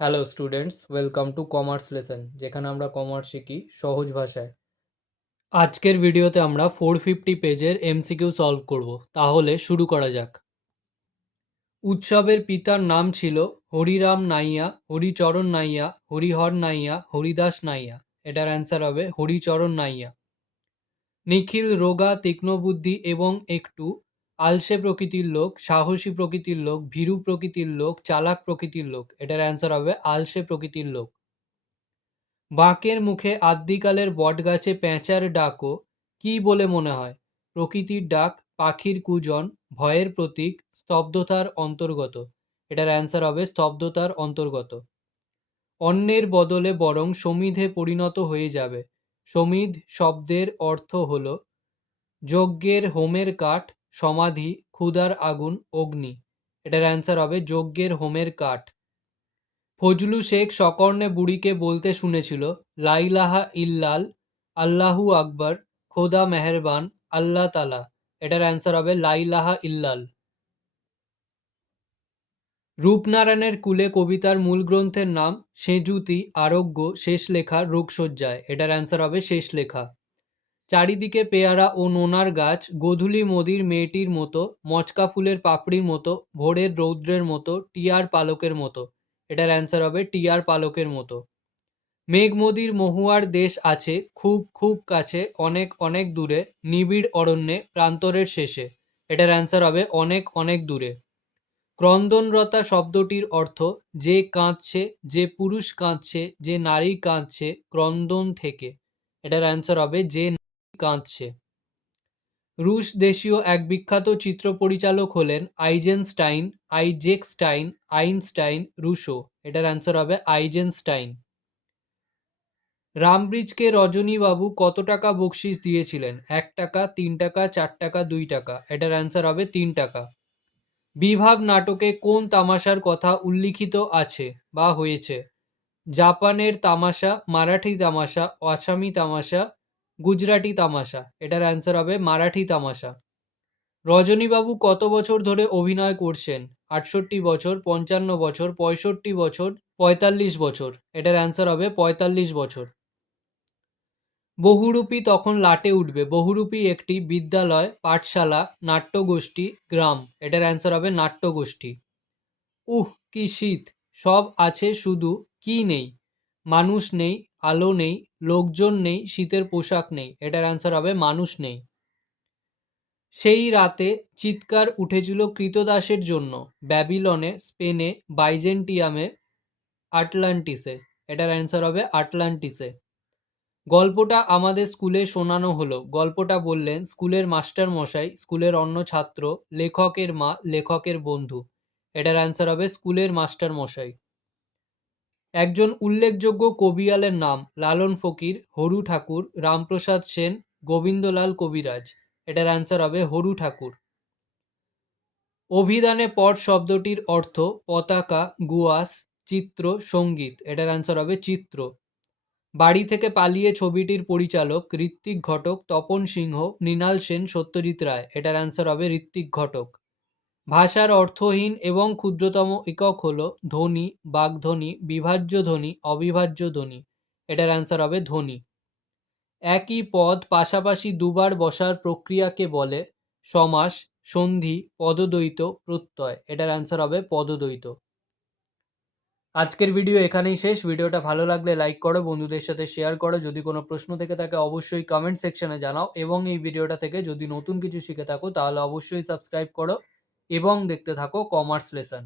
Hello students welcome to commerce lesson যেখানে আমরা commerce শিখি সহজ ভাষায়। আজকের ভিডিওতে আমরা ফোর ফিফটি পেজের এমসিকিউ সলভ করব। তাহলে শুরু করা যাক। উৎসবের পিতার নাম ছিল হরিরাম নাইয়া, হরিচরণ নাইয়া, হরিহর নাইয়া, হরিদাস নাইয়া। এটার অ্যান্সার হবে হরিচরণ নাইয়া। নিখিল, রোগা, তীক্ষ্ণবুদ্ধি এবং একটু আলসে প্রকৃতির লোক, সাহসী প্রকৃতির লোক, ভীরু প্রকৃতির লোক, চালাক প্রকৃতির লোক, এটার অ্যান্সার হবে আলসে প্রকৃতির লোক। বাঁকের মুখে আদ্যিকালের বটগাছে প্যাঁচার ডাকও, কি বলে মনে হয়? প্রকৃতির ডাক, পাখির কুজন, ভয়ের প্রতীক, স্তব্ধতার অন্তর্গত। এটার অ্যান্সার হবে স্তব্ধতার অন্তর্গত। অন্যের বদলে বরং সমিধে পরিণত হয়ে যাবে। সমিধ শব্দের অর্থ হল, যজ্ঞের হোমের কাঠ সমাধি, ক্ষুধার আগুন, অগ্নি। এটার অ্যান্সার হবে যজ্ঞের হোমের কাঠ। ফজলু শেখ সকর্ণে বুড়িকে বলতে শুনেছিল, লাইলাহা ইল্লাল, আল্লাহু আকবর, খোদা মেহেরবান, আল্লাহ তালা। এটার অ্যান্সার হবে লাইলাহা ইল্লাল। রূপনারায়ণের কুলে কবিতার মূল গ্রন্থের নাম, সেজুতি, আরোগ্য শেষ লেখা রোগসজ্জায় এটার অ্যান্সার হবে শেষ লেখা চারিদিকে পেয়ারা ও নোনার গাছ, গোধূলি মোদির মেয়েটির মতো, মচকা ফুলের পাপড়ির মতো, ভোরের রৌদ্রের মতো, টিয়ার পালকের মতো। এটার অ্যান্সার হবে টিয়ার পালকের মতো। মেঘমদির মহুয়ার দেশ আছে খুব খুব কাছে, অনেক অনেক দূরে, নিবিড় অরণ্যে, প্রান্তরের শেষে। এটার অ্যান্সার হবে অনেক অনেক দূরে। ক্রন্দনরতা শব্দটির অর্থ, যে কাঁদছে, যে পুরুষ কাঁদছে, যে নারী কাঁদছে ক্রন্দন থেকে। এটার অ্যান্সার হবে যে কাঁদছে। রুশ দেশীয় এক বিখ্যাত চিত্র পরিচালক হলেন আইজেনস্টাইন, আইজেকস্টাইন, আইনস্টাইন, রুশো। এটার অ্যান্সার হবে আইজেনস্টাইন। রামব্রিজকে রজনীবাবু কত টাকা বকশিস দিয়েছিলেন? এক টাকা, তিন টাকা, চার টাকা, দুই টাকা। এটার অ্যান্সার হবে তিন টাকা। বিভাগ নাটকে কোন তামাশার কথা উল্লিখিত আছে বা হয়েছে? জাপানের তামাশা, মারাঠি তামাশা আসামি তামাশা গুজরাটি তামাশা, এটার অ্যান্সার হবে মারাঠি তামাশা। রজনীবাবু কত বছর ধরে অভিনয় করছেন? আটষট্টি বছর, পঞ্চান্ন বছর, পঁয়ষট্টি বছর, পঁয়তাল্লিশ বছর, এটার অ্যান্সার হবে পঁয়তাল্লিশ বছর। বহুরূপী তখন লাটে উঠবে, বহুরূপী একটি বিদ্যালয়, পাঠশালা, নাট্যগোষ্ঠী, গ্রাম, এটার অ্যান্সার হবে নাট্যগোষ্ঠী। উহ, কি শীত! সব আছে শুধু, কি নেই? মানুষ নেই, আলো নেই লোকজন নেই, শীতের পোশাক নেই, এটার অ্যান্সার হবে মানুষ নেই। সেই রাতে চিৎকার উঠেছিল কৃতদাসের জন্য, ব্যাবিলনে, স্পেনে, বাইজেন্টিয়ামে, আটলান্টিসে, এটার অ্যান্সার হবে আটলান্টিসে। গল্পটা আমাদের স্কুলে শোনানো হলো, গল্পটা বললেন স্কুলের মাস্টার মশাই, স্কুলের অন্য ছাত্র, লেখকের মা, লেখকের বন্ধু, এটার অ্যান্সার হবে স্কুলের মাস্টার মশাই। একজন উল্লেখযোগ্য কবিয়ালের নাম লালন ফকির, হরু ঠাকুর, রামপ্রসাদ সেন, গোবিন্দলাল কবিরাজ। এটার অ্যান্সার হবে হরু ঠাকুর। অভিধানে পট শব্দটির অর্থ পতাকা, গুয়াস, চিত্র, সংগীত। এটার অ্যান্সার হবে চিত্র। বাড়ি থেকে পালিয়ে ছবিটির পরিচালক ঋত্বিক ঘটক, তপন সিংহ, মৃণাল সেন, সত্যজিৎ রায়। এটার অ্যান্সার হবে ঋত্বিক ঘটক। ভাষার অর্থহীন এবং ক্ষুদ্রতম একক হল ধ্বনি বাগধ্বনি বিভাজ্য ধ্বনি অবিভাজ্য ধ্বনি এটার অ্যান্সার হবে ধ্বনি একই পদ পাশাপাশি দুবার বসার প্রক্রিয়াকে বলে সমাস, সন্ধি, পদদ্বৈত, প্রত্যয়। এটার অ্যান্সার হবে পদদ্বৈত। আজকের ভিডিও এখানেই শেষ। ভিডিওটা ভালো লাগলে লাইক করো, বন্ধুদের সাথে শেয়ার করো। যদি কোনো প্রশ্ন থেকে থাকে, অবশ্যই কমেন্ট সেকশনে জানাও। এবং এই ভিডিওটা থেকে যদি নতুন কিছু শিখে থাকো, তাহলে অবশ্যই সাবস্ক্রাইব করো। এবং দেখতে থাকো কমার্স লেসন।